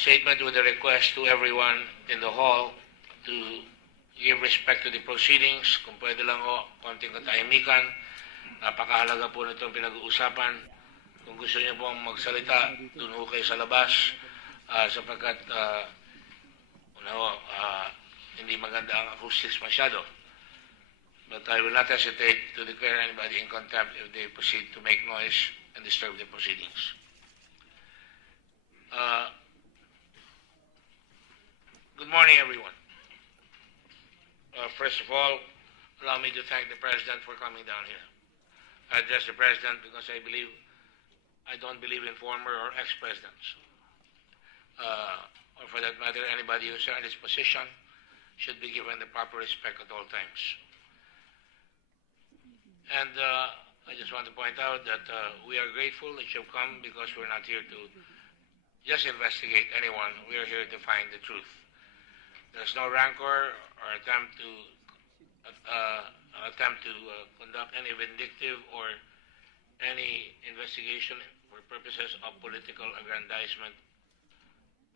statement with a request to everyone in the hall to give respect to the proceedings. Kung pwede lang ho, konting katahimikan. Napakahalaga po nitong pinag-uusapan. Kung gusto niyo pong magsalita, dun ho kayo sa labas sapagkat hindi maganda ang acoustics masyado. But I will not hesitate to declare anybody in contempt if they proceed to make noise and disturb the proceedings. Good morning, everyone. First of all, allow me to thank the President for coming down here. I address the President because I don't believe in former or ex-presidents. Or for that matter, anybody who's in this position should be given the proper respect at all times. And I just want to point out that we are grateful that you've come because we're not here to just investigate anyone. We are here to find the truth. There's no rancor or attempt to conduct any vindictive or any investigation for purposes of political aggrandizement.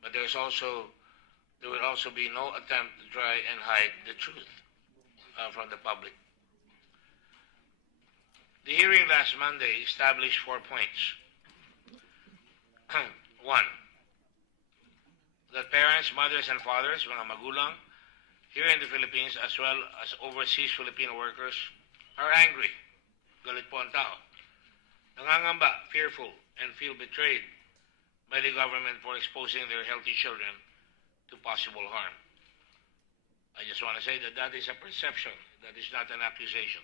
But there will also be no attempt to try and hide the truth from the public. The hearing last Monday established 4 points. 1. That parents, mothers, and fathers, mga magulang, here in the Philippines as well as overseas Filipino workers, are angry. Galit po ang tao. Nangangamba, fearful, and feel betrayed by the government for exposing their healthy children to possible harm. I just want to say that that is a perception. That is not an accusation.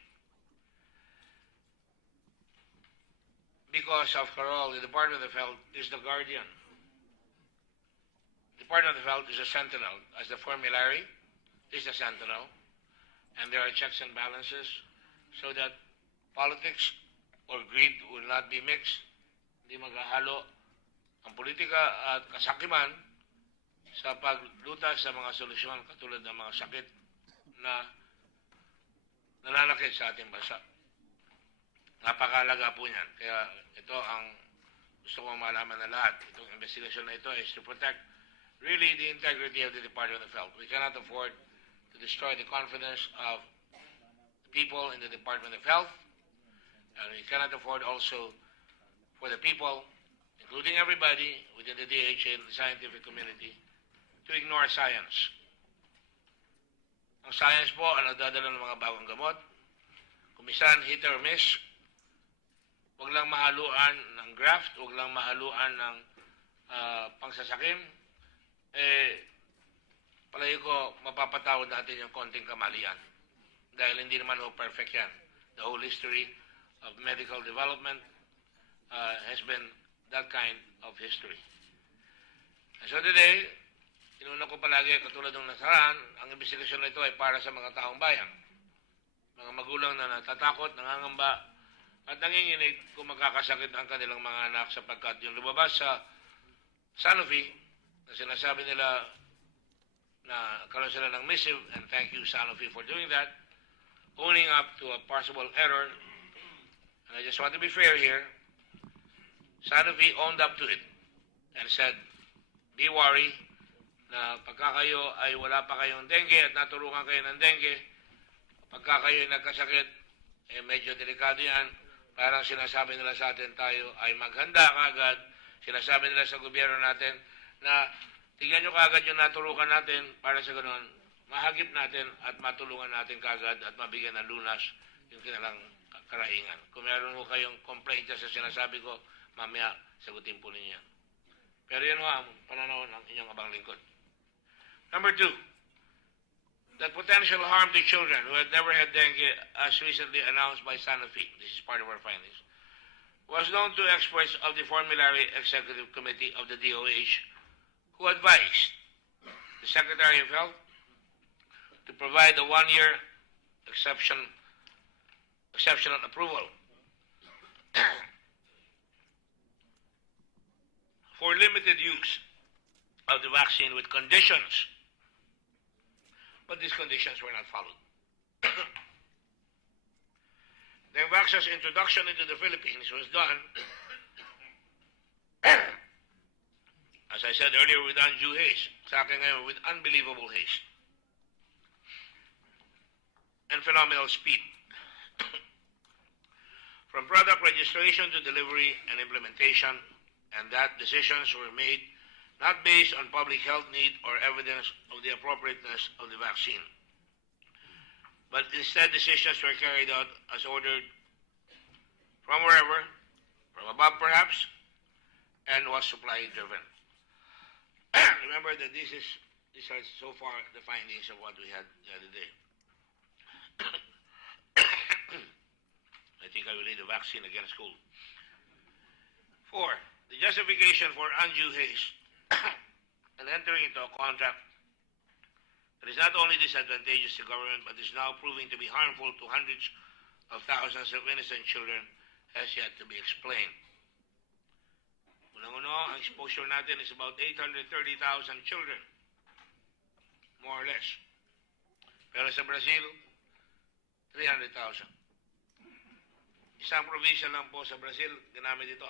Because, after all, the Department of Health is the guardian. The Department of Health is a sentinel, as the formulary is the sentinel, and there are checks and balances so that politics or greed will not be mixed. Hindi maghahalo ang politika at kasakiman sa paglutas sa mga solusyon katulad ng mga sakit na nananakit sa ating bansa. Napakahalaga po niyan. Kaya ito ang gusto kong malaman na lahat. Itong investigasyon na ito is to protect really the integrity of the Department of Health. We cannot afford to destroy the confidence of people in the Department of Health. And we cannot afford also for the people, including everybody within the DHA and the scientific community, to ignore science. Ang science po ang nagdadala ng mga bagong gamot. Kumisan, hit or miss. Huwag lang mahaluan ng graft, huwag lang mahaluan ng pangsasakim. Palagi ko, mapapatawad natin yung konting kamalian. Dahil hindi naman ho perfect yan. The whole history of medical development has been that kind of history. And so today, inuna ko palagi katulad ng nasaran, ang investigasyon na ito ay para sa mga taong bayan. Mga magulang na natatakot, nangangamba, at nanginginig kung makakasakit ang kanilang mga anak sapagkat yung lumabas sa Sanofi na sinasabi nila na karoon sila ng missive, and thank you Sanofi for doing that, owning up to a possible error. And I just want to be fair here, Sanofi owned up to it and said, be worried na pagka kayo ay wala pa kayong dengue at naturukan kayo ng dengue, pagka kayo ay nagkasakit, medyo delikado yan. Parang sinasabi nila sa atin tayo ay maghanda kagad. Sinasabi nila sa gobyerno natin na tingnan nyo kagad yung naturukan natin para sa ganun, mahagip natin at matulungan natin kagad at mabigyan ng lunas yung kanilang karaingan. Kung meron mo kayong complaint sa sinasabi ko, mamaya sagutin po ninyo yan. Pero yun nga ang pananaw ng inyong abang lingkod. Number 2, that potential harm to children who had never had dengue, as recently announced by Sanofi, this is part of our findings, was known to experts of the Formulary Executive Committee of the DOH, who advised the Secretary of Health to provide a 1-year exceptional approval for limited use of the vaccine with conditions. But these conditions were not followed. Dengvaxia's introduction into the Philippines was done As I said earlier, with undue haste. Sa akin ngayon, with unbelievable haste. And phenomenal speed. From product registration to delivery and implementation, and that decisions were made not based on public health need or evidence of the appropriateness of the vaccine, but instead decisions were carried out as ordered from wherever, from above perhaps, and was supply driven. Remember that these are so far the findings of what we had the other day. I think I will need a vaccine against school. 4. The justification for undue haste and entering into a contract that is not only disadvantageous to government but is now proving to be harmful to hundreds of thousands of innocent children has yet to be explained. Unang-una, ang exposure natin is about 830,000 children, more or less. Pero sa Brazil, 300,000. Isang probinsya lang po sa Brazil, ginamit ito.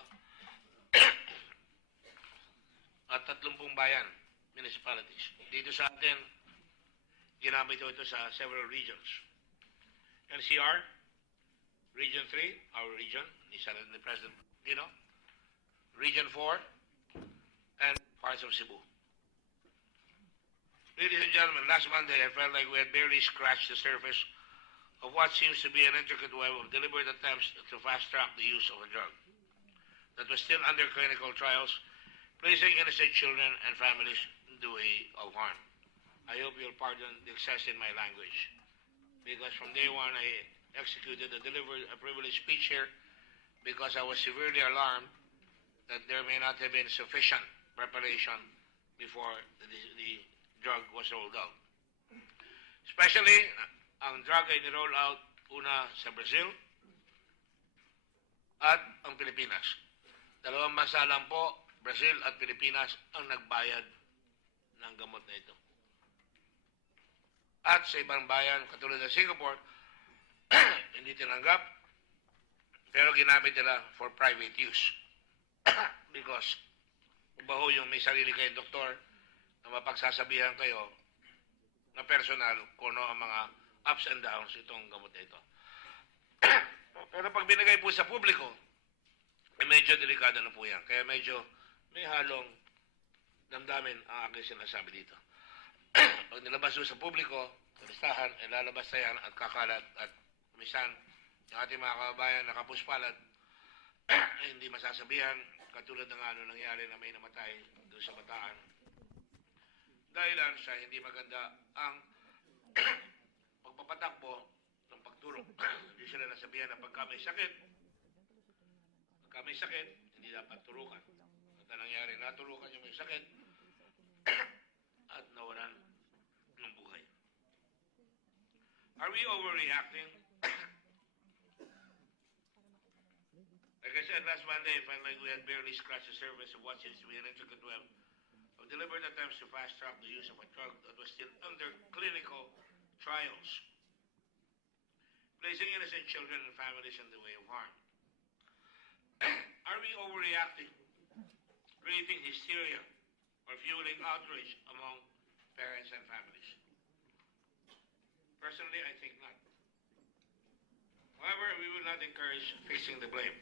At 30 bayan, municipalities. Dito sa atin, ginamit ito sa several regions. NCR, Region 3, our region, ni President, Region 4, and parts of Cebu. Ladies and gentlemen, last Monday I felt like we had barely scratched the surface of what seems to be an intricate web of deliberate attempts to fast-track the use of a drug that was still under clinical trials, placing innocent children and families in the way of harm. I hope you'll pardon the excess in my language, because from day one I executed and delivered a privileged speech here because I was severely alarmed that there may not have been sufficient preparation before the drug was rolled out. Especially, ang drug ay niroll out una sa Brazil at ang Pilipinas. Dalawang bansa lang po, Brazil at Pilipinas, ang nagbayad ng gamot na ito. At sa ibang bayan, katulad ng Singapore, hindi tinanggap, pero ginamit nila for private use. Because iba ho yung may sarili kayong doktor na mapagsasabihan kayo na personal kung ano ang mga ups and downs itong gamot na ito. Pero pag binigay po sa publiko, medyo delikado na po yan. Kaya medyo may halong damdamin ang aking sinasabi dito. Pag nilabas po sa publiko, sa listahan, lalabas na yan at kakalat at minsan yung ating mga kababayan nakapuspalat, hindi masasabihan, katulad ng nangyari na may namatay doon sa Bataan. Dahilan sa hindi maganda ang pagpapatakbo ng pagtulong. Hindi sila nasabihan na pagka may sakit, hindi dapat turukan. At ang nangyari, naturukan yung may sakit at nawalan ng buhay. Are we overreacting? Like I said last Monday, I felt like we had barely scratched the surface of what seems to be an intricate web of deliberate attempts to fast-track the use of a drug that was still under clinical trials, placing innocent children and families in the way of harm. Are we overreacting, creating hysteria, or fueling outrage among parents and families? Personally, I think not. However, we will not encourage fixing the blame.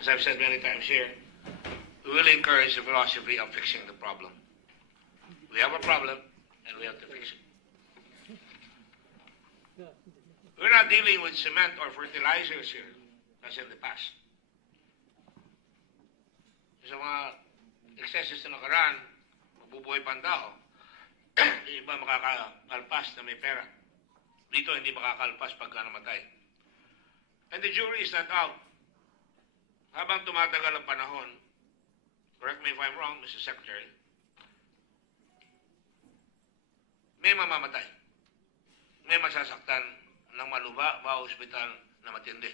As I've said many times here, we will encourage the philosophy of fixing the problem. We have a problem, and we have to fix it. We're not dealing with cement or fertilizers here, as in the past. Sa mga excesses na nakaraan, mabubuhay pa ang tao. Iba makakalpas na may pera. Dito hindi makakalpas pagka namatay. And the jury is not out. Habang tumatagal ang panahon, correct me if I'm wrong, Mr. Secretary, may mamamatay. May masasaktan ng maluba ba ospital na matindi.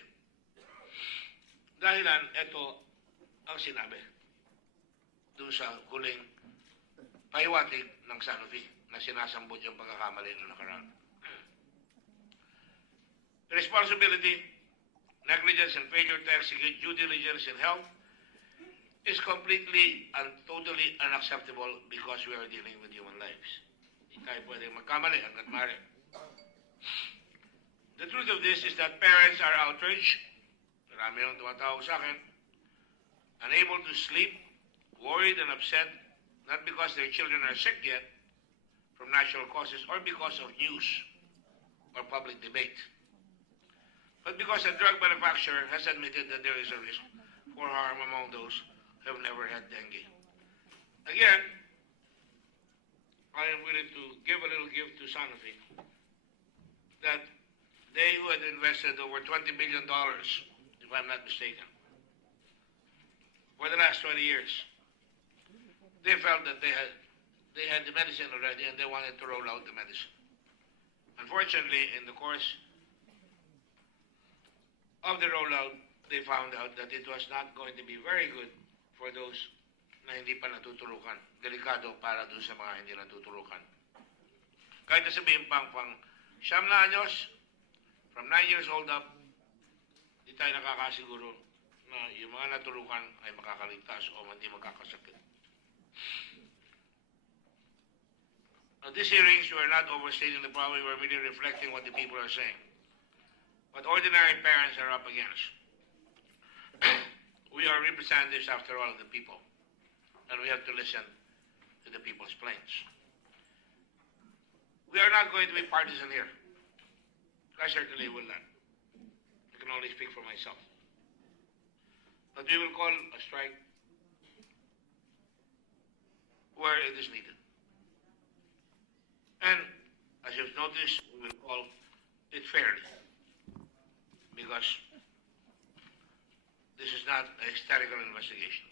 Dahilan, ito ang sinabi doon sa huling pahiwatig ng Sanofi na sinasambot yung pagkakamali na nakaraan. Responsibility, negligence, and failure to execute due diligence in health is completely and totally unacceptable because we are dealing with human lives. Hindi tayo pwedeng magkamali hanggat maaari. The truth of this is that parents are outraged. Marami yung tumatawag sa akin. Unable to sleep, worried and upset, not because their children are sick yet from natural causes or because of news or public debate, but because a drug manufacturer has admitted that there is a risk for harm among those who have never had dengue. Again, I am willing to give a little gift to Sanofi that they who had invested over $20 billion, if I'm not mistaken, for the last 20 years, they felt that they had the medicine already and they wanted to roll out the medicine. Unfortunately, in the course of the rollout, they found out that it was not going to be very good for those na hindi pa natutulukan. Delikado para dun sa mga hindi natutulukan. Kahit na sabihin pang 9 anyos, from 9 years old up, di tayo nakakasiguro na yung mga natulukan ay makakaligtas o hindi magkakasakit. Now, these hearings were not overstating the problem, we were merely reflecting what the people are saying. What ordinary parents are up against. We are representatives, after all, of the people, and we have to listen to the people's plaints. We are not going to be partisan here. I certainly will not. I can only speak for myself. But we will call a strike where it is needed. And, as you've noticed, we will call it fairly. Because this is not a hysterical investigation.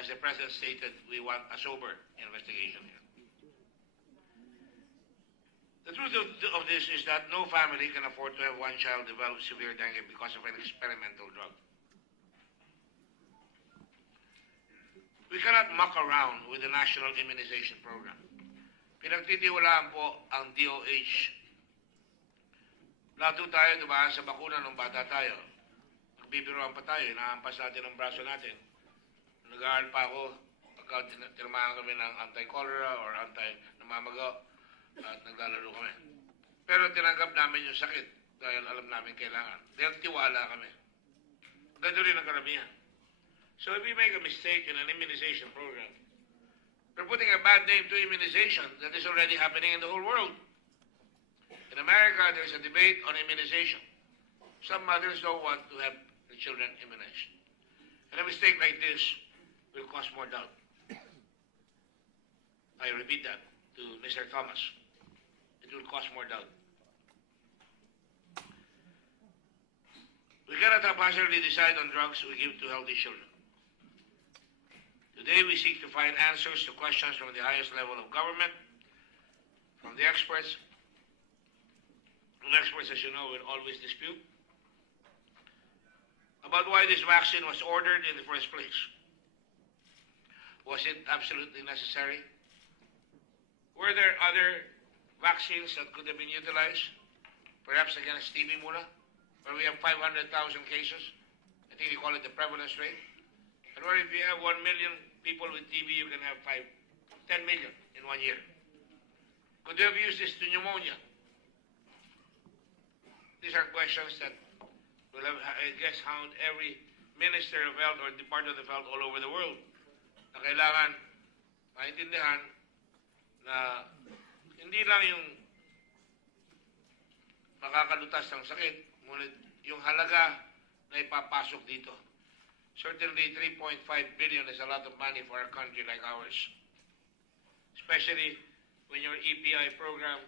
As the President stated, we want a sober investigation here. The truth of this is that no family can afford to have one child develop severe dengue because of an experimental drug. We cannot muck around with the national immunization program. Pinagtitiwalaan po ang DOH. Lahat tayo dumaan sa bakuna nung bata tayo. Nagbibiruan pa tayo, inaampas natin ang braso natin. Nag-aaral pa ako, pagka tinamahan kami ng anti-cholera or anti-namamaga, at naglalaro kami. Pero tinanggap namin yung sakit dahil alam namin kailangan. Dahil tiwala kami. Ganito rin ang karamihan. So if we make a mistake in an immunization program, we're putting a bad name to immunization that is already happening in the whole world. In America, there's a debate on immunization. Some mothers don't want to have the children immunized. And a mistake like this will cause more doubt. I repeat that to Mr. Thomas. It will cause more doubt. We cannot haphazardly decide on drugs we give to healthy children. Today, we seek to find answers to questions from the highest level of government, from the experts. And experts, as you know, will always dispute about why this vaccine was ordered in the first place. Was it absolutely necessary? Were there other vaccines that could have been utilized? Perhaps against TB muna, where we have 500,000 cases. I think they call it the prevalence rate. And where if you have 1 million people with TB, you can have 10 million in 1 year. Could you have used this to pneumonia? These are questions that will have, I guess, hound every Minister of Health or Department of Health all over the world na kailangan maintindihan na hindi lang yung makakalutas ng sakit, ngunit yung halaga na ipapasok dito. Certainly, 3.5 billion is a lot of money for a country like ours. Especially when your EPI program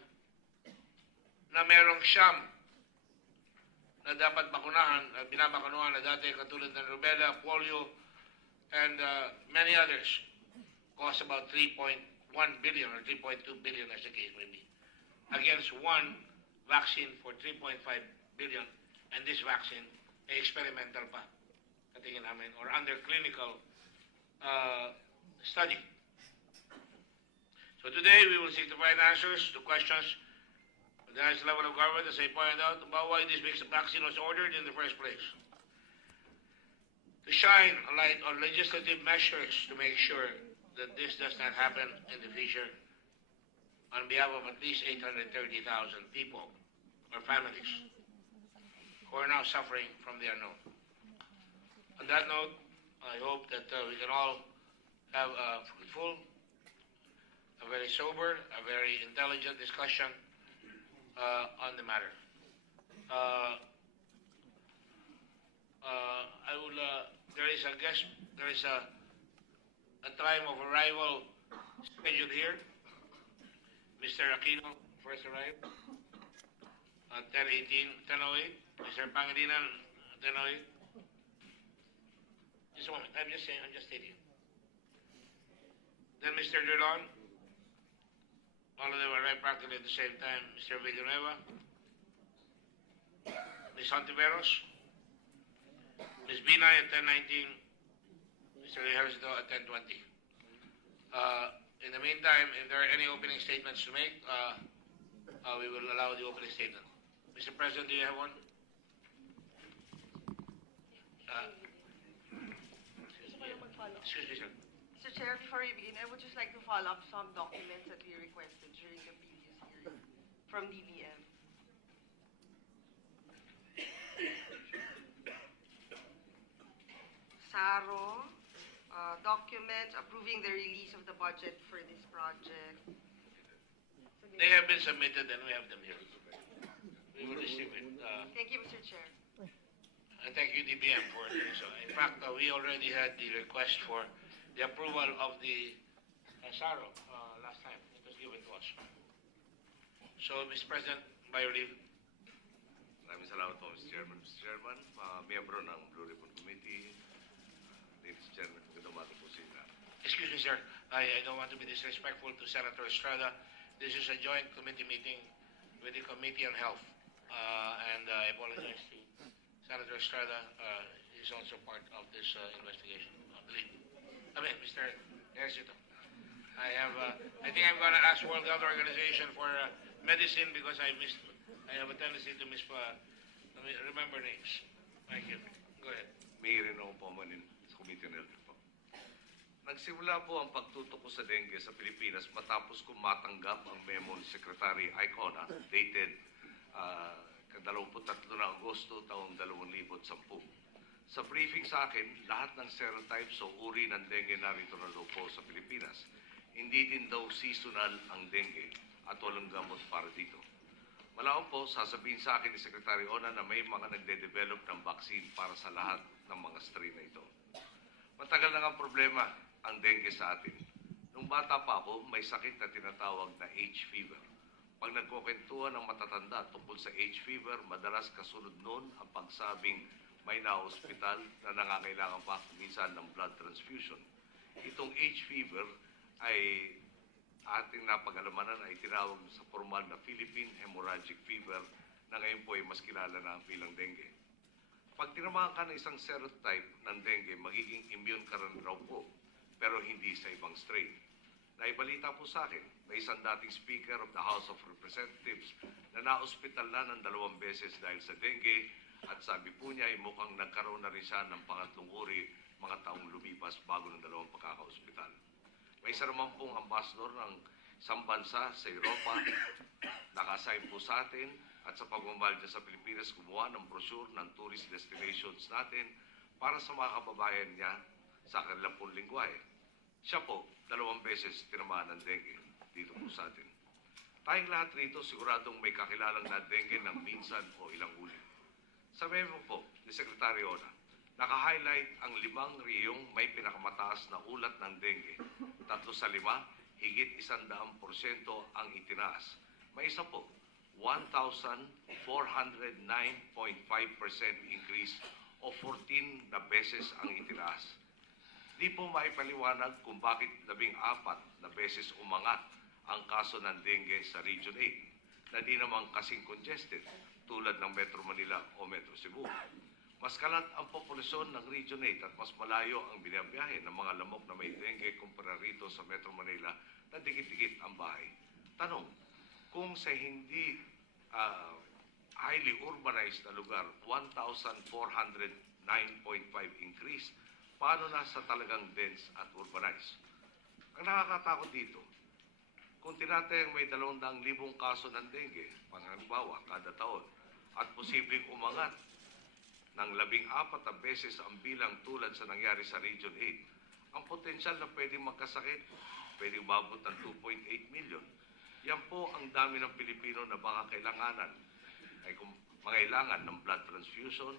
na merong siyam na dapat bakunahan, binabakunahan na dati katulad ng rubella, polio, and many others cost about 3.1 billion or 3.2 billion as the case may be, against one vaccine for 3.5 billion, and this vaccine ay experimental pa, katingin namin, or under clinical study. So today we will seek to find answers to questions at the highest level of government, as I pointed out, about why this vaccine was ordered in the first place. to shine a light on legislative measures to make sure that this does not happen in the future on behalf of at least 830,000 people or families who are now suffering from the unknown. On that note, I hope that we can all have a fruitful, a very sober, a very intelligent discussion on the matter. There is a time of arrival scheduled here. Mr. Aquino first arrived at 10:08. Mr. Pagdinig, 10:08. Just a moment. I'm just stating. Then Mr. Dulon. All of them arrived practically at the same time. Mr. Villanueva. Ms. Hontiveros. Ms. Binay at 10:19. Mr. Rehersdo at 10:20. In the meantime, if there are any opening statements to make, we will allow the opening statement. Mr. President, do you have one? Excuse me, sir. Mr. Chair, before you begin, I would just like to follow up some documents that we requested during the previous hearing from DBM. SARO, documents approving the release of the budget for this project. They have been submitted and we have them here. We will receive it. Thank you, Mr. Chair. And thank you, DBM, for doing so. In fact, we already had the request for the approval of the SARO last time. It was given to us. So, Mr. President, by your leave. Maraming salamat po, Mr. Chairman. Mr. Chairman, miyembro ng Blue Ribbon Committee, ladies and gentlemen, magandang umaga po sa inyo. Excuse me, sir. I don't want to be disrespectful to Senator Estrada. This is a joint committee meeting with the Committee on Health. And I apologize to Senator Estrada. He's also part of this investigation, I believe. Mr. Ercito. I think I'm going to ask World Health Organization for medicine because I have a tendency to remember names. Thank you. Go ahead. Mayor ako po manin sa Committee on Health po. Nagsimula po ang pagtutok ko sa dengue sa Pilipinas matapos kong matanggap ang memo ni Secretary Icona dated 23 na Agosto taong 2010. Sa briefing sa akin, lahat ng serotypes o uri ng dengue narito na daw po sa Pilipinas. Hindi din daw seasonal ang dengue at walang gamot para dito. Malao po, sasabihin sa akin ni Secretary Ona na may mga nagde-develop ng vaccine para sa lahat ng mga strain na ito. Matagal na nga problema ang dengue sa atin. Nung bata pa ako, may sakit na tinatawag na H fever. Pag nagkukwentuhan ng matatanda tungkol sa H fever, madalas kasunod noon ang pagsabing may na-hospital na nangangailangan pa minsan ng blood transfusion. Itong H fever ay ating napag-alamanan ay tinawag sa formal na Philippine Hemorrhagic Fever na ngayon po ay mas kilala na bilang dengue. Pag tinamaan ka ng isang serotype ng dengue, magiging immune ka rin raw po, pero hindi sa ibang strain. Naibalita po sa akin, may isang dating Speaker of the House of Representatives na na-hospital na ng 2 beses dahil sa dengue at sabi po niya ay mukhang nagkaroon na rin siya ng pangatlong uri mga taong lumipas bago ng 2 pagkaka-hospital. May isa naman pong ambassador ng isang bansa sa Europa, nakasign po sa atin at sa pagmamahal niya sa Pilipinas, gumawa ng brochure ng tourist destinations natin para sa mga kababayan niya sa kanilang pong lingwahe. Siya po, 2 beses tinamaan ng dengue dito po sa atin. Tayong lahat rito siguradong may kakilalang na dengue ng minsan o ilang uli. Sa memo po ni Secretary Ona, naka-highlight ang 5 reyong may pinakamataas na ulat ng dengue. 3 sa 5, higit 100% ang itinaas. May isa po, 1,409.5% increase o 14 na beses ang itinaas. Di po maipaliwanag kung bakit 14 na beses umangat ang kaso ng dengue sa Region 8 na di naman kasing congested tulad ng Metro Manila o Metro Cebu. Mas kalat ang populasyon ng Region 8 at mas malayo ang binabiyahe ng mga lamok na may dengue kumpara rito sa Metro Manila na dikit-dikit ang bahay. Tanong, kung sa hindi highly urbanized na lugar, 1,409 9.5 increase. Paano na sa talagang dense at urbanized? Ang nakakatakot dito, kung tinatayang may 200,000 kaso ng dengue, panghalimbawa, kada taon, at posibleng umangat ng 14 na beses ang bilang tulad sa nangyari sa Region 8, ang potensyal na pwedeng magkasakit, pwedeng umabot ng 2.8 million. Yan po ang dami ng Pilipino na baka kailangan ng blood transfusion,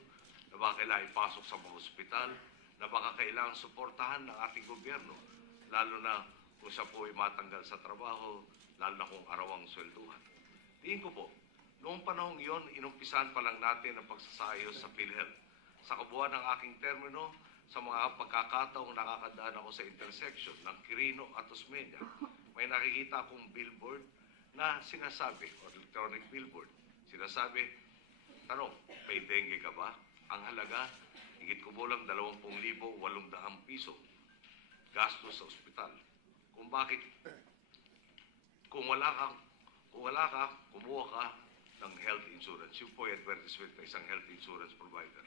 na baka kailangan ipasok sa mga ospital, na baka kailangan suportahan ng ating gobyerno, lalo na kung siya po ay matanggal sa trabaho, lalo na kung arawang swelduhan. Tingin ko po, noong panahong iyon, inumpisahan pa lang natin ang pagsasayos sa PhilHealth. Sa kabuuan ng aking termino, sa mga pagkakataong nakakadaan ako sa intersection ng Quirino at Osmeña, may nakikita akong billboard na sinasabi, o electronic billboard, sinasabi, tanong, may dengue ka ba? Ang halaga, higit kumulang 20,800 piso. Gastos sa ospital. Kung bakit, kung wala ka, kumuha ka ng health insurance. Yung po yung advertisement ng isang health insurance provider.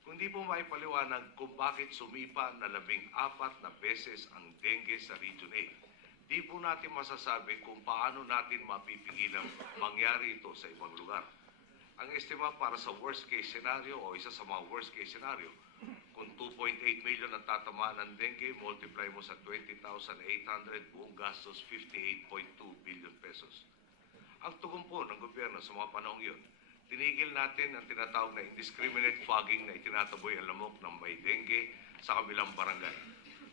Kung di po maipaliwanag kung bakit sumipa na 14 na beses ang dengue sa Region 8, di po natin masasabi kung paano natin mapipigilan mangyari ito sa ibang lugar. Ang estima para sa worst case scenario o isa sa mga worst case scenario, kung 2.8 million ang tatamaan ng dengue, multiply mo sa 20,800, buong gastos 58.2 billion pesos. Ang tugon po ng gobyerno sa mga panahong yun, tinigil natin ang tinatawag na indiscriminate fogging na itinataboy ang lamok ng may dengue sa kabilang barangay.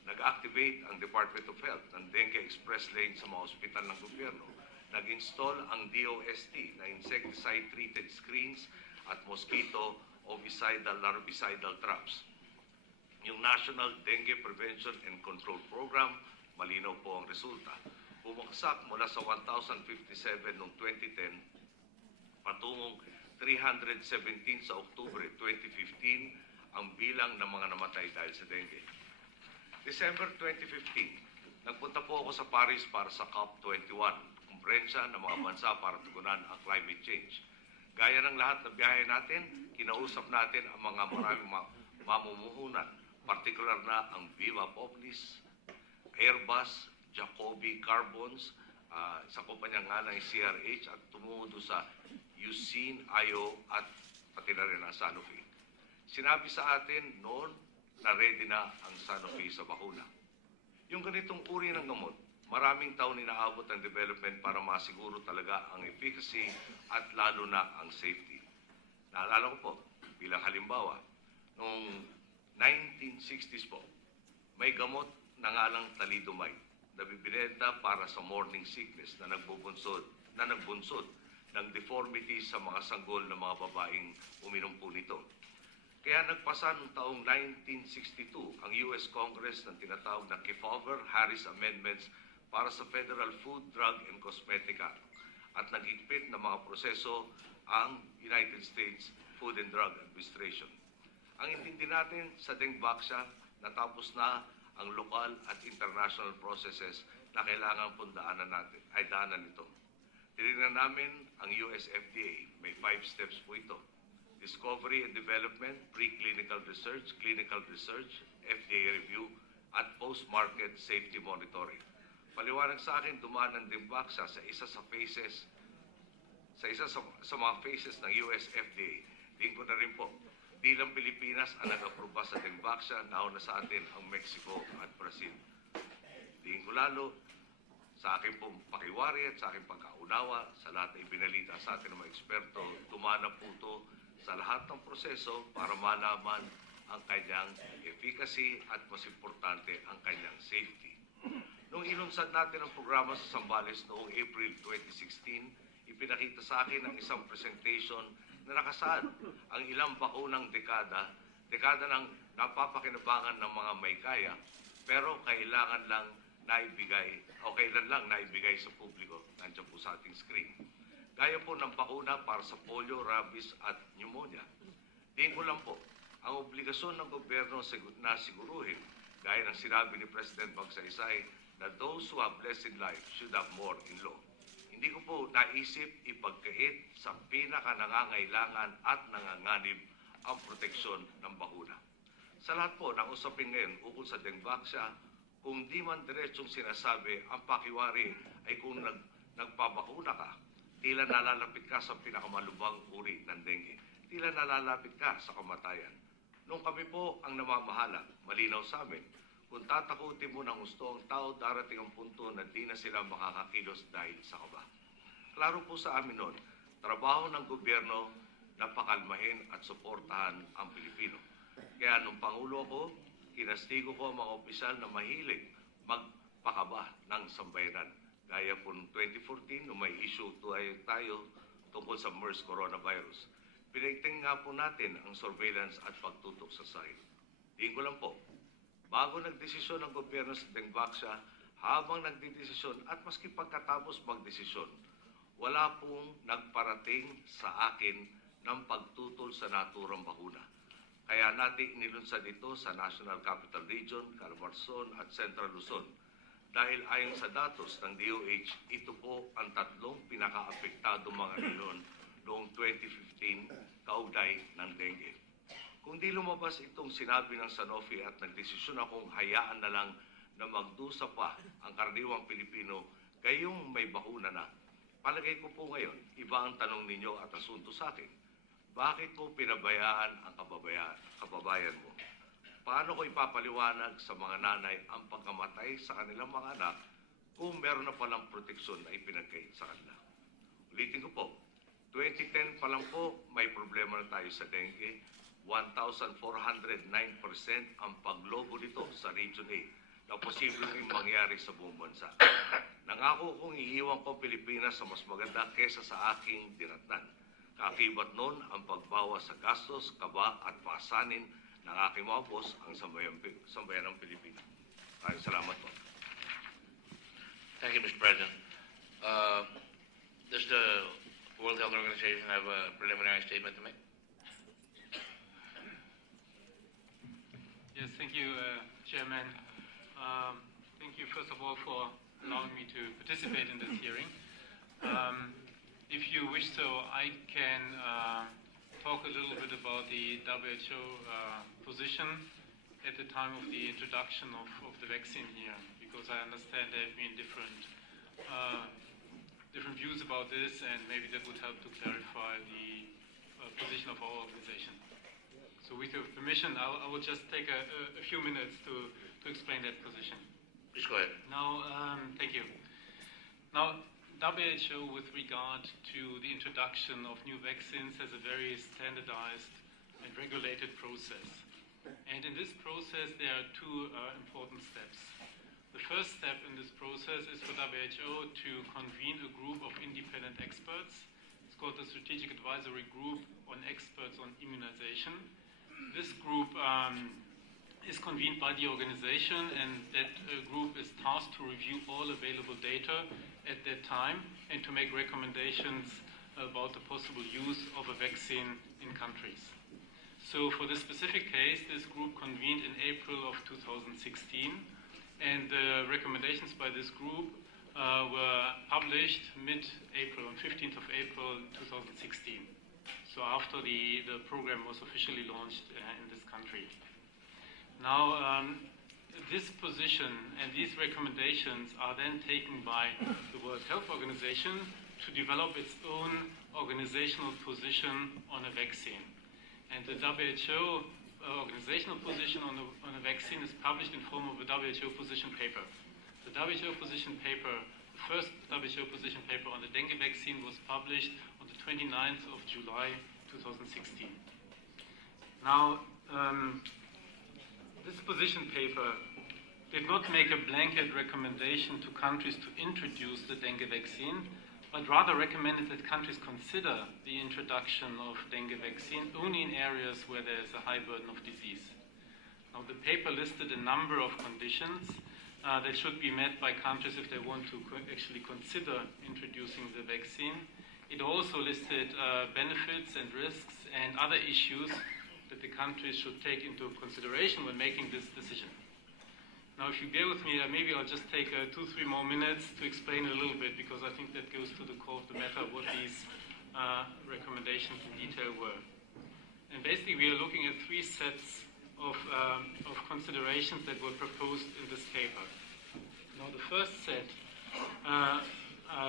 Nag-activate ang Department of Health ng Dengue Express Lane sa mga ospital ng gobyerno. Nag-install ang DOST na insecticide-treated screens at mosquito ovicidal larvicidal traps. Yung National Dengue Prevention and Control Program, malinaw po ang resulta. Bumagsak mula sa 1,057 noong 2010 patungong 317 sa Oktubre 2015 ang bilang ng mga namatay dahil sa dengue. December 2015, nagpunta po ako sa Paris para sa COP21, kumprensya ng mga bansa para tugunan ang climate change. Gaya ng lahat ng biyahe natin, kinausap natin ang mga maraming mamumuhunan, partikular na ang Viva Poplis, Airbus, Jacobi Carbons, sa kumpanya nga ng CRH at tumudo sa Usin, IO at pati na rin ang Sanofi. Sinabi sa atin noon na ready na ang Sanofi sa bakuna. Yung ganitong uri ng gamot, maraming taon inaabot ang development para masiguro talaga ang efficacy at lalo na ang safety. Naalala ko po, bilang halimbawa, noong 1960s po, may gamot na ngalang thalidomide na bibinenta para sa morning sickness na nagbunsod ng deformity sa mga sanggol ng mga babaeng uminom po nito. Kaya nagpasa noong taong 1962 ang US Congress ng tinatawag na Kefauver-Harris Amendments para sa Federal Food, Drug, and Cosmetic Act at nagigpit ng mga proseso ang United States Food and Drug Administration. Ang intindi natin sa Dengvaxia, natapos na ang lokal at international processes na kailangan daanan nito. Tinignan namin ang US FDA, may 5 steps po ito. Discovery and development, preclinical research, clinical research, FDA review, at post-market safety monitoring. Paliwanag sa akin, dumaan ng Dengvaxia sa isa sa mga phases ng US FDA. Tingin ko na rin po, di lang Pilipinas ang nag-aproba sa Dengvaxia, nauna sa atin ang Mexico at Brazil. Tingin ko lalo, sa aking pong pakiwari at sa aking pagkaunawa, sa lahat na ibinalita sa atin ng mga eksperto, tumana po ito sa lahat ng proseso para malaman ang kanyang efficacy at mas importante ang kanyang safety. Nung ilunsad natin ang programa sa Zambales noong April 2016, ipinakita sa akin ang isang presentation na nakasaad ang ilang bakunang dekada ng napapakinabangan ng mga may kaya, pero kailan lang naibigay sa publiko. Nandiyan po sa ating screen. Gaya po ng bakuna para sa polio, rabies at pneumonia. Tingin ko lang po, ang obligasyon ng gobyerno na siguruhin, gaya ng sinabi ni President Magsaysay, na those who have less in life should have more in law. Hindi ko po naisip ipagkait sa pinaka-nangangailangan at nanganganib ang proteksyon ng bakuna. Sa lahat po ng usapin ngayon ukol sa Dengvaxia, kung di man diretsong sinasabi, ang pakiwari ay kung nagpabakuna ka, tila nalalapit ka sa pinakamalubhang uri ng dengue. Tila nalalapit ka sa kamatayan. Nung kami po ang namamahala, malinaw sa amin, kung tatakutin mo ng gusto ang tao, darating ang punto na di na sila makakakilos dahil sa kaba. Klaro po sa amin noon, trabaho ng gobyerno na pakalmahin at suportahan ang Pilipino. Kaya nung Pangulo ako, kinastigo ko ang mga opisyal na mahilig magpakaba ng sambayanan. Gaya po noong 2014, nung may issue tayo tungkol sa MERS coronavirus. Pinagting nga po natin ang surveillance at pagtutok sa site. Tingin ko lang po, bago nagdesisyon ang gobyerno sa Dengvaxia, habang nagdidesisyon at maski pagkatapos magdesisyon, wala pong nagparating sa akin ng pagtutol sa naturang bakuna. Kaya natin inilunsad ito sa National Capital Region, Calabarzon at Central Luzon. Dahil ayon sa datos ng DOH, ito po ang tatlong pinaka-apektadong mga rehiyon noong 2015 kaugnay ng dengue. Kung di lumabas itong sinabi ng Sanofi at nagdesisyon akong hayaan na lang na magdusa pa ang karaniwang Pilipino gayong may bakuna na, palagay ko po ngayon, iba ang tanong ninyo at asunto sa akin. Bakit mo pinabayaan ang kababayan mo? Paano ko ipapaliwanag sa mga nanay ang pagkamatay sa kanilang mga anak kung meron na palang proteksyon na ipinagkait sa kanila? Ulitin ko po, 2010 pa lang po may problema na tayo sa dengue. 1,409% ang paglobo nito sa Region A na posible rin mangyari sa buong bansa. Nangako kong iiwan ko Pilipinas sa mas maganda kesa sa aking dinatnan. Kakibat noon ang pagbawas sa gastos, kaba at pasanin ng aking mga boss ang sambayan ng Pilipinas. Maraming salamat po. Thank you, Mr. President. Does the World Health Organization have a preliminary statement to make? Yes, thank you, Chairman. Thank you, first of all, for allowing me to participate in this hearing. If you wish so, I can talk a little bit about the WHO position at the time of the introduction of the vaccine here, because I understand there have been different views about this, and maybe that would help to clarify the position of our organization. So with your permission, I will just take a few minutes to explain that position. Please go ahead. Now, thank you. Now, WHO, with regard to the introduction of new vaccines, has a very standardized and regulated process. And in this process, there are two important steps. The first step in this process is for WHO to convene a group of independent experts. It's called the Strategic Advisory Group on Experts on Immunization. This group is convened by the organization, and that group is tasked to review all available data at that time and to make recommendations about the possible use of a vaccine in countries. So for this specific case, this group convened in April of 2016, and the recommendations by this group were published mid-April, on 15th of April 2016. So after the program was officially launched in this country. Now, this position and these recommendations are then taken by the World Health Organization to develop its own organizational position on a vaccine. And the WHO organizational position on a vaccine is published in form of a WHO position paper. The WHO position paper, the first WHO position paper on the dengue vaccine was published on the 29th of July 2016. Now, this position paper did not make a blanket recommendation to countries to introduce the dengue vaccine, but rather recommended that countries consider the introduction of dengue vaccine only in areas where there is a high burden of disease. Now, the paper listed a number of conditions that should be met by countries if they want to actually consider introducing the vaccine. It also listed benefits and risks and other issues that the countries should take into consideration when making this decision. Now, if you bear with me, maybe I'll just take 2-3 more minutes to explain a little bit, because I think that goes to the core of the matter, what these recommendations in detail were. And basically, we are looking at three sets of considerations that were proposed in this paper. Now, the first set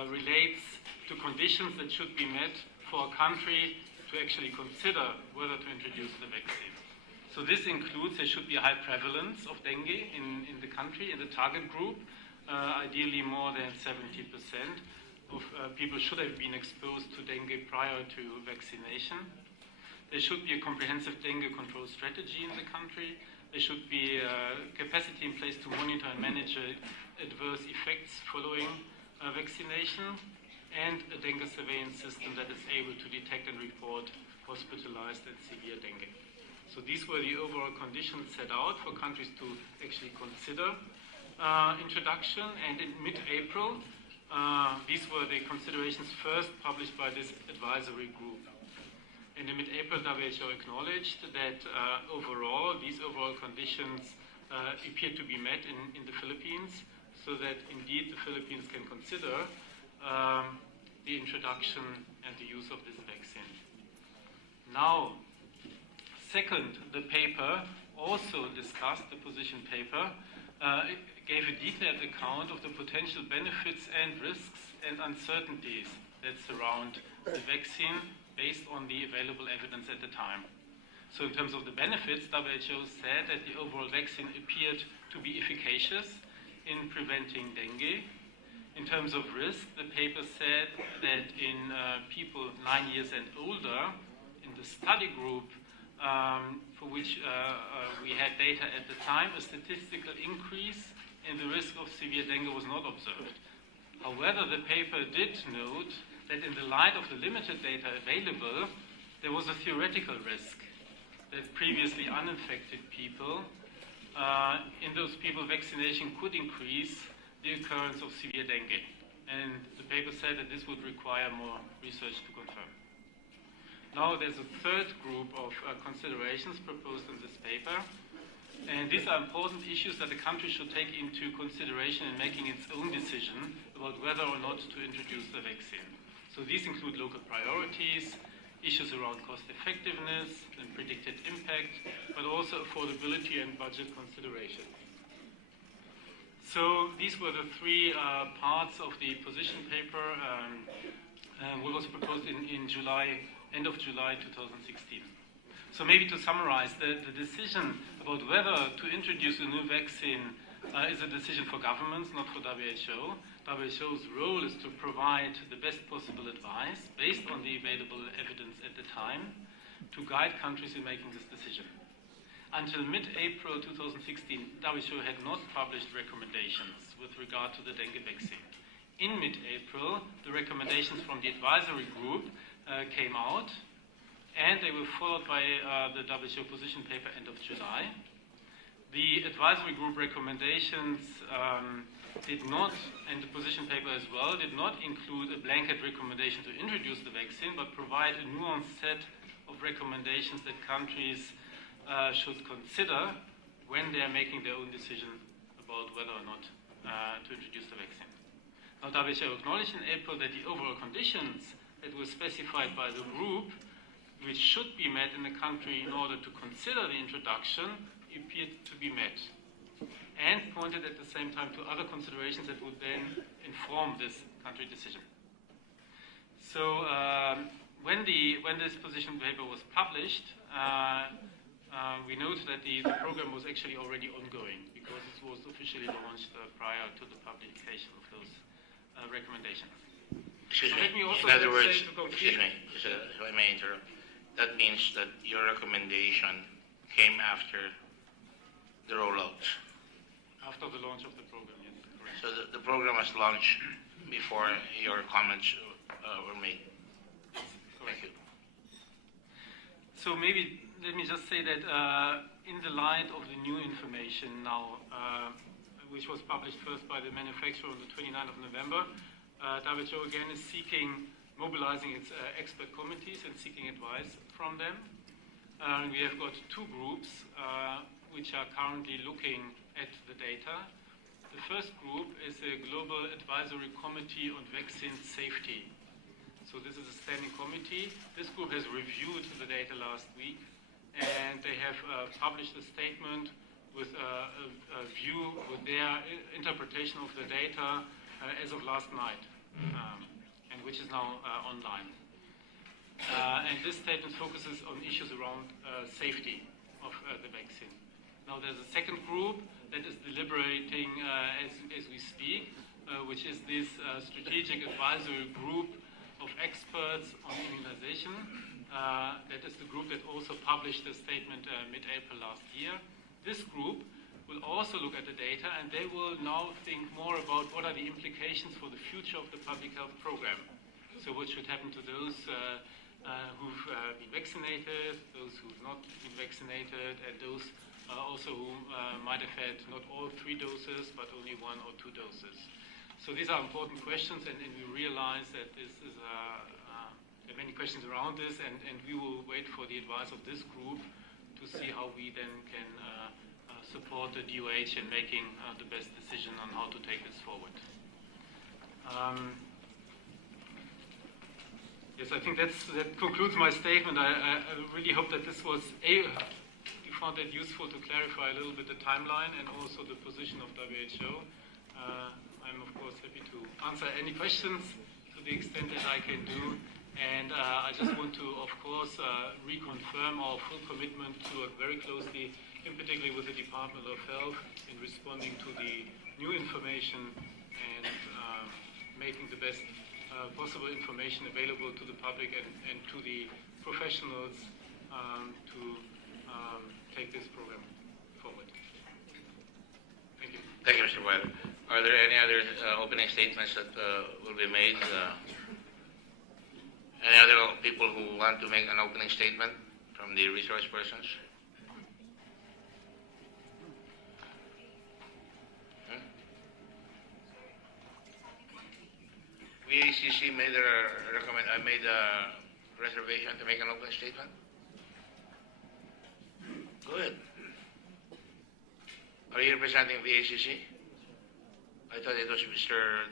relates to conditions that should be met for a country to actually consider whether to introduce the vaccine. So this includes there should be a high prevalence of dengue in the country, in the target group. Ideally more than 70% of people should have been exposed to dengue prior to vaccination. There should be a comprehensive dengue control strategy in the country. There should be capacity in place to monitor and manage adverse effects following vaccination, and a dengue surveillance system that is able to detect and report hospitalized and severe dengue. So these were the overall conditions set out for countries to actually consider introduction, and in mid-April, these were the considerations first published by this advisory group. And in mid-April, WHO acknowledged that overall, these overall conditions appear to be met in the Philippines, so that indeed the Philippines can consider the introduction and the use of this vaccine. Now, second, the paper also discussed, the position paper, it gave a detailed account of the potential benefits and risks and uncertainties that surround the vaccine based on the available evidence at the time. So in terms of the benefits, WHO said that the overall vaccine appeared to be efficacious in preventing dengue. In terms of risk, the paper said that in people 9 years and older, in the study group for which we had data at the time, a statistical increase in the risk of severe dengue was not observed. However, the paper did note that in the light of the limited data available, there was a theoretical risk that previously uninfected people, in those people, vaccination could increase the occurrence of severe dengue. And the paper said that this would require more research to confirm. Now there's a third group of considerations proposed in this paper. And these are important issues that the country should take into consideration in making its own decision about whether or not to introduce the vaccine. So these include local priorities, issues around cost effectiveness and predicted impact, but also affordability and budget considerations. So these were the three parts of the position paper, what was proposed in July, end of July 2016. So maybe to summarize, the decision about whether to introduce a new vaccine is a decision for governments, not for WHO. WHO's role is to provide the best possible advice based on the available evidence at the time to guide countries in making this decision. Until mid-April 2016, WHO had not published recommendations with regard to the dengue vaccine. In mid-April, the recommendations from the advisory group came out, and they were followed by the WHO position paper end of July. The advisory group recommendations did not, and the position paper as well, did not include a blanket recommendation to introduce the vaccine, but provide a nuanced set of recommendations that countries should consider when they are making their own decision about whether or not to introduce the vaccine. Now, WHO acknowledged in April that the overall conditions that were specified by the group, which should be met in the country in order to consider the introduction, appeared to be met, and pointed at the same time to other considerations that would then inform this country decision. So when this position paper was published, we noted that the program was actually already ongoing because it was officially launched prior to the publication of those recommendations. Excuse So me. let me also In other words, say to conclude- excuse me, if I may interrupt, that means that your recommendation came after the rollout. After the launch of the program, yes, correct. So the program was launched before your comments were made. Thank you. So maybe let me just say that in the light of the new information now, which was published first by the manufacturer on the 29th of November, WHO again is mobilizing its expert committees and seeking advice from them. We have got two groups which are currently looking at the data. The first group is a Global Advisory Committee on Vaccine Safety. So this is a standing committee. This group has reviewed the data last week and they have published a statement with a view, with their interpretation of the data as of last night, and which is now online. And this statement focuses on issues around safety of the vaccine. Now there's a second group that is deliberating as we speak, which is this strategic advisory group of experts on immunization. That is the group that also published a statement mid-April last year. This group will also look at the data, and they will now think more about what are the implications for the future of the public health program. So what should happen to those who've been vaccinated, those who've not been vaccinated, and those also who might have had not all 3 doses, but only 1 or 2 doses. So these are important questions, and we realize that this is there are many questions around this, and we will wait for the advice of this group to see how we then can support the DOH in making the best decision on how to take this forward. Yes, I think that concludes my statement. I really hope that this was you found it useful to clarify a little bit the timeline and also the position of WHO. I'm of course happy to answer any questions to the extent that I can do. And I just want to, of course, reconfirm our full commitment to work very closely, in particular with the Department of Health, in responding to the new information and making the best possible information available to the public and to the professionals to take this program forward. Thank you. Thank you, Mr. Weiler. Are there any other opening statements that will be made? Any other people who want to make an opening statement from the resource persons? VACC made a reservation to make an opening statement. Good. Are you representing VACC? I thought it was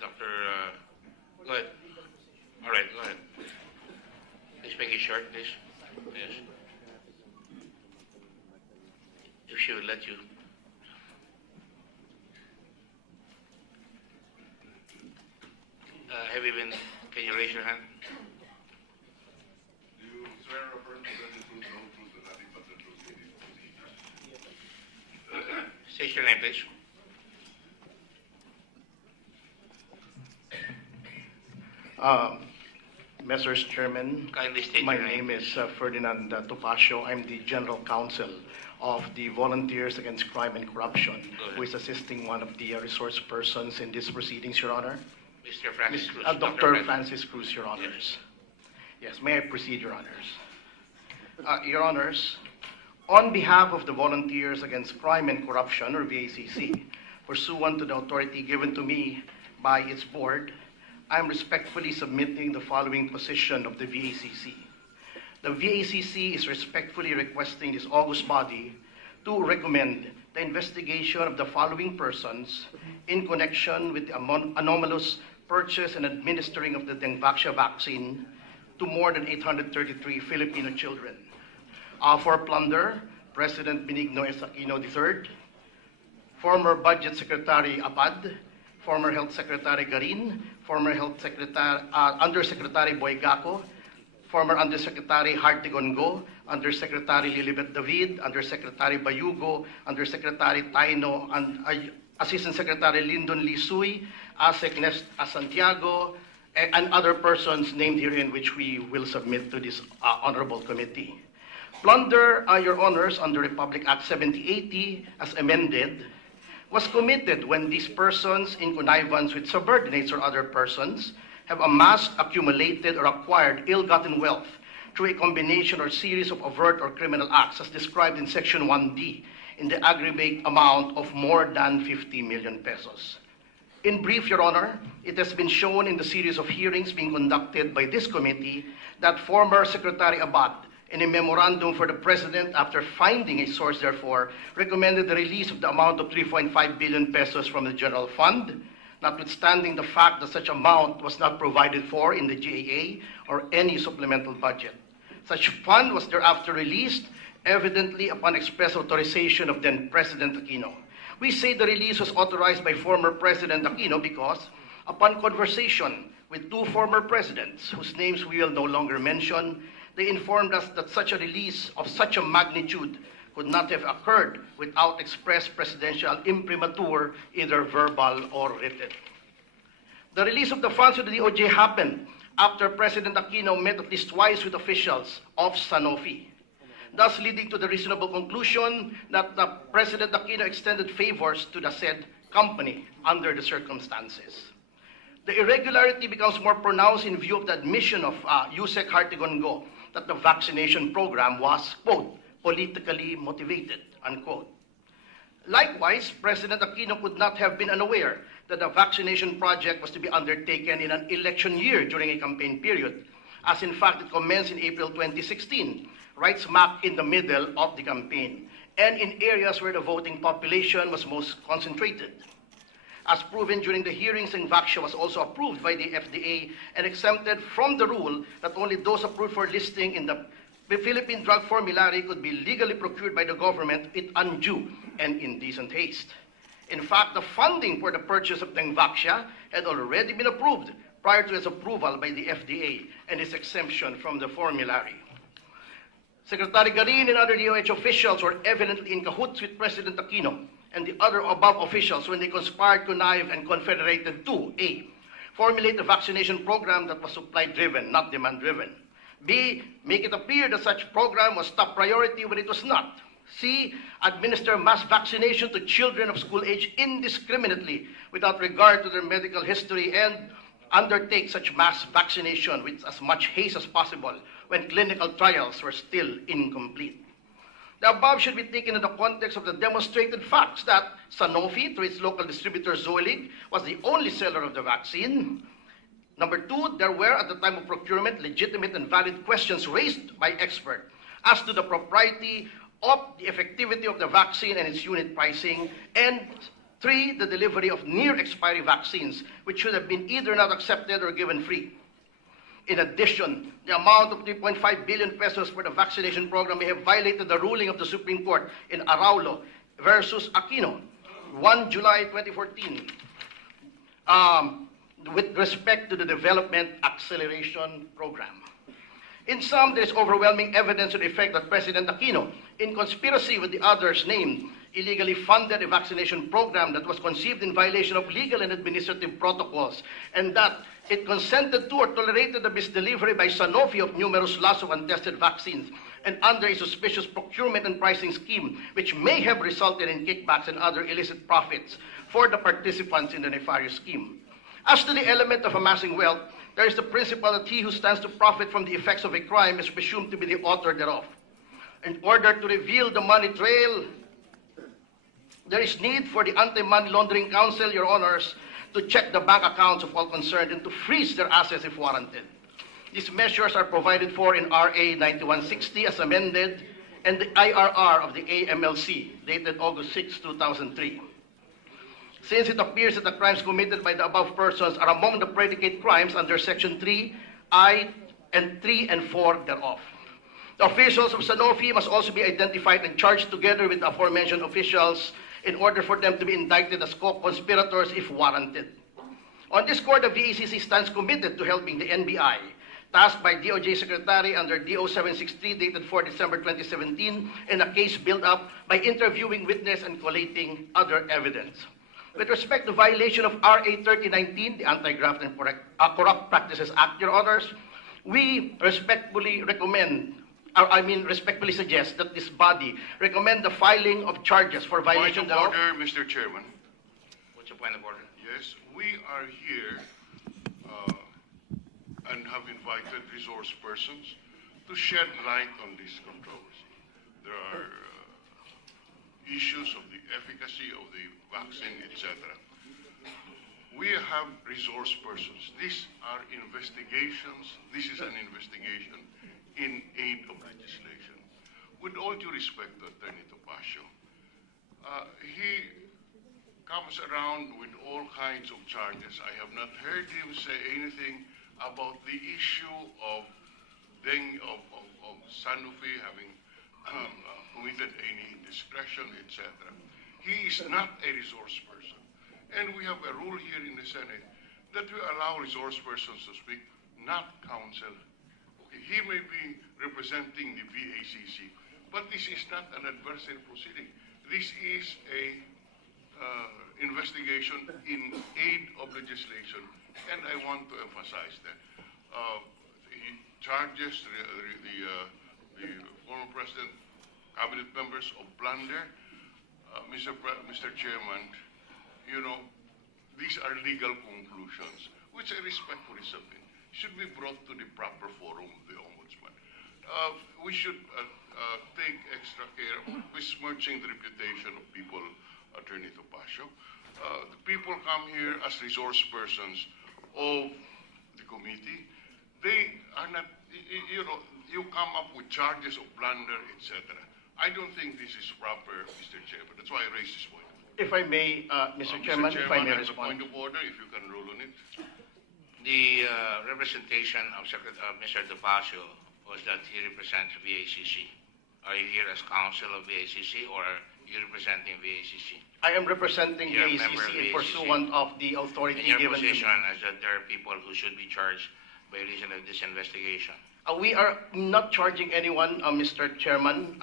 Dr. Go ahead. All right, go ahead. Please make it short, please. Yes. If she would let you. Have you been, can you raise your hand? Do you swear or affirm to tell the truth, the whole truth, and nothing but the truth in these proceedings? State your name, please. Messrs. Chairman, Kindly state my your name is Ferdinand Topacio. I'm the General Counsel of the Volunteers Against Crime and Corruption, who is assisting one of the resource persons in these proceedings, Your Honor. Mr. Francis Cruz. Dr. Francis Cruz, Your Honors. Yes, may I proceed, Your Honors? Your Honors, on behalf of the Volunteers Against Crime and Corruption, or VACC, pursuant to the authority given to me by its board, I am respectfully submitting the following position of the VACC. The VACC is respectfully requesting this august body to recommend the investigation of the following persons in connection with the anomalous purchase and administering of the Dengvaxia vaccine to more than 833 Filipino children. For plunder, President Benigno S. Aquino III, former Budget Secretary Abad, former Health Secretary Garin, former Health Secretary, Undersecretary Boygaco, former Undersecretary Hartigon Go, Undersecretary Lilibet David, Undersecretary Bayugo, Undersecretary Taino, and Assistant Secretary Lyndon Lisui, ASEC Nest Santiago, and other persons named herein, which we will submit to this honorable committee. Plunder, Your Honors, under Republic Act 7080, as amended, was committed when these persons, in connivance with subordinates or other persons, have amassed, accumulated, or acquired ill-gotten wealth through a combination or series of overt or criminal acts, as described in Section 1D, in the aggregate amount of more than 50 million pesos. In brief, Your Honor, it has been shown in the series of hearings being conducted by this committee that former Secretary Abad, in a memorandum for the President, after finding a source, therefore, recommended the release of the amount of 3.5 billion pesos from the General Fund, notwithstanding the fact that such amount was not provided for in the GAA or any supplemental budget. Such fund was thereafter released, evidently upon express authorization of then President Aquino. We say the release was authorized by former President Aquino because, upon conversation with two former presidents, whose names we will no longer mention, they informed us that such a release of such a magnitude could not have occurred without express presidential imprimatur, either verbal or written. The release of the funds to the DOJ happened after President Aquino met at least twice with officials of Sanofi, thus leading to the reasonable conclusion that President Aquino extended favors to the said company under the circumstances. The irregularity becomes more pronounced in view of the admission of Yusek Hartigon-Go that the vaccination program was, quote, politically motivated, unquote. Likewise, President Aquino could not have been unaware that the vaccination project was to be undertaken in an election year during a campaign period, as in fact it commenced in April 2016, right smack in the middle of the campaign, and in areas where the voting population was most concentrated. As proven during the hearings, Dengvaxia was also approved by the FDA and exempted from the rule that only those approved for listing in the Philippine Drug Formulary could be legally procured by the government with undue and indecent haste. In fact, the funding for the purchase of Dengvaxia had already been approved prior to its approval by the FDA and its exemption from the formulary. Secretary Garin and other DOH officials were evidently in cahoots with President Aquino and the other above officials when they conspired, connived, and confederated to A, formulate a vaccination program that was supply-driven, not demand-driven. B, make it appear that such program was top priority when it was not. C, administer mass vaccination to children of school age indiscriminately without regard to their medical history, and undertake such mass vaccination with as much haste as possible when clinical trials were still incomplete. The above should be taken in the context of the demonstrated facts that Sanofi, through its local distributor Zoelig, was the only seller of the vaccine. Number two, there were at the time of procurement legitimate and valid questions raised by experts as to the propriety of the effectivity of the vaccine and its unit pricing. And three, the delivery of near expiry vaccines, which should have been either not accepted or given free. In addition, the amount of 3.5 billion pesos for the vaccination program may have violated the ruling of the Supreme Court in Araulo versus Aquino, 1 July 2014, with respect to the Development Acceleration Program. In sum, there is overwhelming evidence to the effect that President Aquino, in conspiracy with the others named, illegally funded a vaccination program that was conceived in violation of legal and administrative protocols, and that it consented to or tolerated the misdelivery by Sanofi of numerous lots of untested vaccines, and under a suspicious procurement and pricing scheme, which may have resulted in kickbacks and other illicit profits for the participants in the nefarious scheme. As to the element of amassing wealth, there is the principle that he who stands to profit from the effects of a crime is presumed to be the author thereof. In order to reveal the money trail, there is need for the Anti-Money Laundering Council, Your Honors, to check the bank accounts of all concerned and to freeze their assets if warranted. These measures are provided for in RA 9160 as amended and the IRR of the AMLC, dated August 6, 2003. Since it appears that the crimes committed by the above persons are among the predicate crimes under Section 3I and 3 and 4 thereof. The officials of Sanofi must also be identified and charged together with the aforementioned officials in order for them to be indicted as co-conspirators if warranted. On this score, the VACC stands committed to helping the NBI, tasked by DOJ Secretary under DO 763 dated 4 December 2017, in a case built up by interviewing witness and collating other evidence. With respect to violation of RA 3019, the Anti-Graft and Corrupt Practices Act, Your Honors, we respectfully suggest that this body recommend the filing of charges for violation Point of order, Mr. Chairman. What's your point of order? Yes, we are here and have invited resource persons to shed light on this controversy. There are issues of the efficacy of the vaccine, etc. We have resource persons. These are investigations. This is an investigation in aid of legislation. With all due respect to Attorney Topacio, he comes around with all kinds of charges. I have not heard him say anything about the issue of dengue, of Sanofi having committed any indiscretion, etc. He is not a resource person. And we have a rule here in the Senate that we allow resource persons to speak, not counsel. Okay, he may be representing the VACC, but this is not an adversary proceeding. This is a investigation in aid of legislation, and I want to emphasize that. He charges the former president, cabinet members of blunder. Mr. Chairman, you know, these are legal conclusions, which I respectfully submit, should be brought to the proper forum of the Ombudsman. We should take extra care of besmirching the reputation of people, Attorney Topacio. The people come here as resource persons of the committee. They are not, you know, you come up with charges of blunder, etc. I don't think this is proper, Mr. Chairman. That's why I raised this point. If I may, Mr. Chairman, if I may as a respond. point of order, if you can rule on it. The representation of Mr. Topacio was that he represents VACC. Are you here as counsel of VACC or are you representing VACC? I am representing You're a the member of ACC the pursuant of the authority In your given to me. position as that there are people who should be charged by reason of this investigation. We are not charging anyone, Mr. Chairman,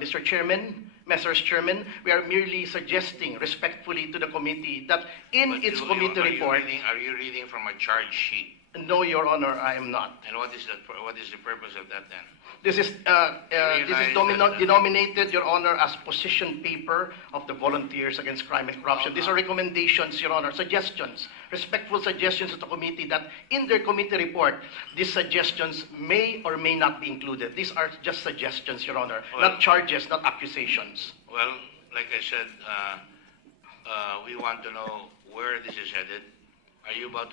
Mr. Chairman, Messrs. Chairman. We are merely suggesting respectfully to the committee that in But its you- committee report, Are you reading from a charge sheet? no, Your Honor, I am not. And what is the purpose of that then? This is denominated, Your Honor, as position paper of the Volunteers Against Crime and Corruption. These are recommendations, Your Honor, suggestions, respectful suggestions to the committee that in their committee report, these suggestions may or may not be included. These are just suggestions, Your Honor, Well- not charges, not accusations. Well, like I said, we want to know where this is headed. Are you about to